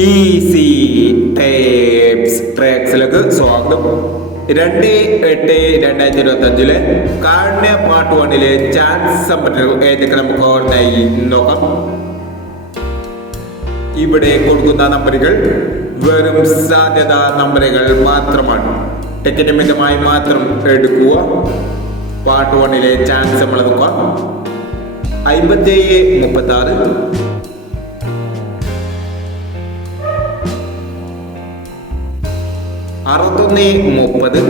Easy tapes ട്രാക്സിലേക്ക് സ്വാഗതം. 2/8/2025 കാരുണ്യ part 1 chance സംഭരണങ്ങൾ ഏതൊക്കെ നമുക്ക് ഓർമ്മയായി നോക്കാം. ഇവിടെ കൊടുക്കുന്ന നമ്പറുകൾ വെറും സാധ്യതാ നമ്പറുകൾ മാത്രമാണ്. ടിക്കറ്റ് മിതമായി മാത്രം എടുക്കുക. പാർട്ട് 1 ചാൻസ് നമ്മൾ നോക്കാം. 57-36, 61-30,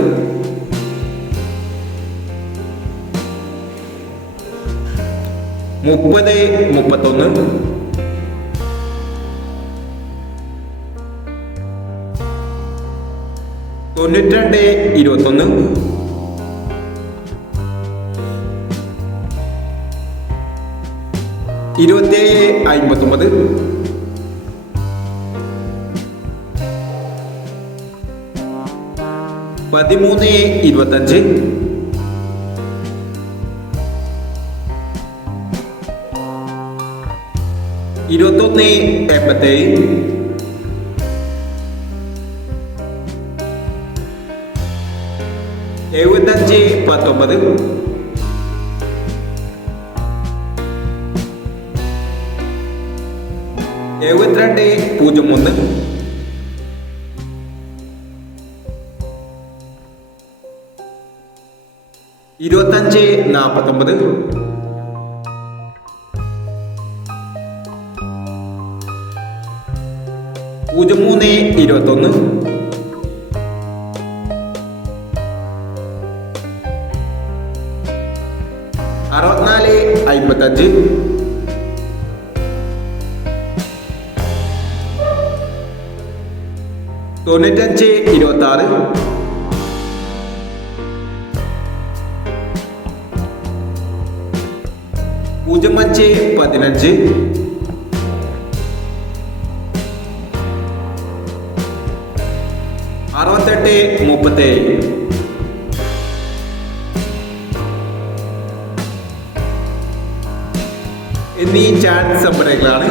30-31, 92-21, 27-59, 13-25, 21-87, 75-19, 72-01, 25-49, 03-21, 64-55, 95-26, 05-15, 68-37, എന്നീ ചാൻസ് സംഭരങ്ങളാണ്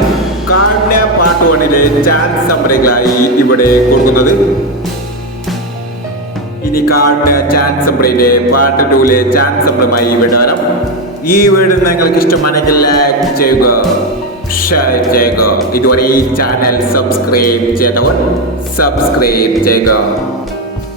കാരുണ്യ പാർട്ട് 1 ചാൻസ് സംഭരങ്ങളായി ഇവിടെ കൊടുക്കുന്നത്. ഇനി കാരുണ്യ ചാൻസ് സംഭരയിലെ പാർട്ട് 2 ചാൻസ് സംഭരമായി ഇവിടെ വരാം. ഈ വീഡിയോ നിങ്ങൾക്ക് ഇഷ്ടമാണെങ്കിൽ ലൈക്ക് ചെയ്യുക, ഷെയർ ചെയ്യുക. ഇതുവരെ ഈ ചാനൽ സബ്സ്ക്രൈബ് ചെയ്തവർ സബ്സ്ക്രൈബ് ചെയ്യുക.